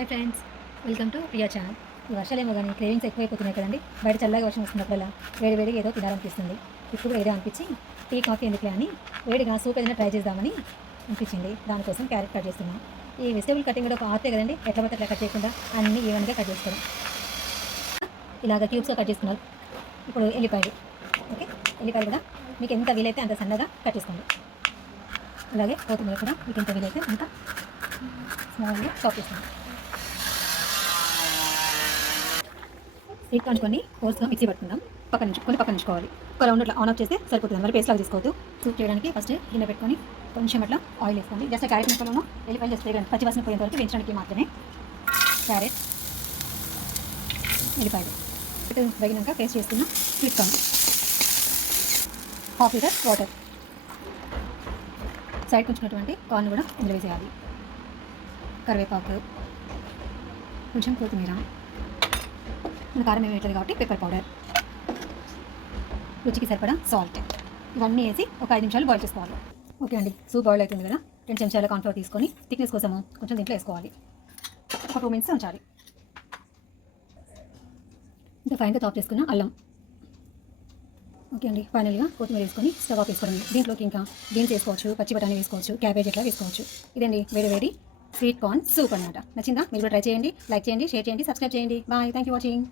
Hi friends welcome to Priya channel. ఈ వర్షాలేమో కానీ క్రేవింగ్స్ ఎక్కువైపోతున్నాయి కదండి. బయట చల్లగా వర్షం వస్తున్నప్పుడల్లా వేడి వేడి ఏదో తినాలనిపిస్తుంది. ఇప్పుడు ఏదో అనిపించి టీ కాఫీ ఎందుకులే అని వేడిగా సూప్ ఏదైనా ట్రై చేద్దామని అనిపించింది. దానికోసం క్యారెట్ కట్ చేస్తున్నాం. ఈ వెజిటేబుల్ కటింగ్ కూడా ఒక ఆర్తే కదండి. ఎట్లా పట్ల కట్ చేయకుండా అన్ని ఈవెన్గా కట్ చేస్తారు ఇలాగ క్యూబ్స్గా కట్ చేస్తున్నారు ఇప్పుడు ఎల్లిపాయలు. ఓకే? ఎల్లిపాయలు కూడా మీకు ఎంత వీలైతే అంత సన్నగా కట్ చేసుకోండి. అలాగే కొత్తిమీర కూడా మీకు ఎంత వీలైతే అంత స్మాల్గా చాప్ చేసుకోండి. స్వీట్ కార్న్ కొన్ని కోర్స్గా మిక్సీ పట్టుకుందాం పక్కన నుంచి కొన్ని పక్కన ఉంచుకోవాలి. ఒక రౌండ్ అట్లా ఆన్ ఆఫ్ చేస్తే సరిపోతుంది. మరి పేస్ట్ లాగా తీసుకోవద్దు. సూప్ చేయడానికి ఫస్ట్ గిన్నె పెట్టుకొని కొంచెం అట్లా ఆయిల్ వేసుకోండి. జస్ట్ క్యారెట్ ముక్కలను ఎల్లిపాయలు జస్ట్ వేయడానికి పచ్చి వాసన పోయేంత వరకు వేయించడానికి మాత్రమే క్యారెట్ ఎల్లిపాయలు. ఇటు వేగినాక పేస్ట్ చేసుకున్న sweet corn half litre water side ఉంచినటువంటి కార్న్ కూడా ఇందులో వేసేయాలి. కరివేపాకు కొంచెం కొత్తిమీర మన కారం ఏమి వేయట్లేదు కాబట్టి పెప్పర్ పౌడర్ రుచికి సరిపడా సాల్ట్ ఇవన్నీ వేసి ఒక ఐదు నిమిషాలు బాయిల్ చేసుకోవాలి. ఓకే అండి సూప్ బాయిల్ అవుతుంది కదా? రెండు చెంచాల కార్న్ఫ్లోర్ తీసుకొని థిక్నెస్ కోసము కొంచెం దీంట్లో వేసుకోవాలి. ఒక టూ మినిట్స్ ఉంచాలి. ఇంకా ఫైన్గా టాప్ చేసుకున్న అల్లం. ఓకే అండి ఫైనల్గా కొత్తిమీర వేసుకొని స్టవ్ ఆఫ్ వేసుకోవడం దీంట్లోకి ఇంకా బీన్స్ వేసుకోవచ్చు పచ్చి బఠానీ వేసుకోవచ్చు క్యాబేజ్ ఇట్లా వేసుకోవచ్చు. ఇదండి వేడి వేడి స్వీట్ కార్న్ సూప్ అనమాట నచ్చిందా? మీరు కూడా ట్రై చేయండి లైక్ చేయండి షేర్ చేయండి సబ్స్క్రైబ్ చేయండి. Bye thank you watching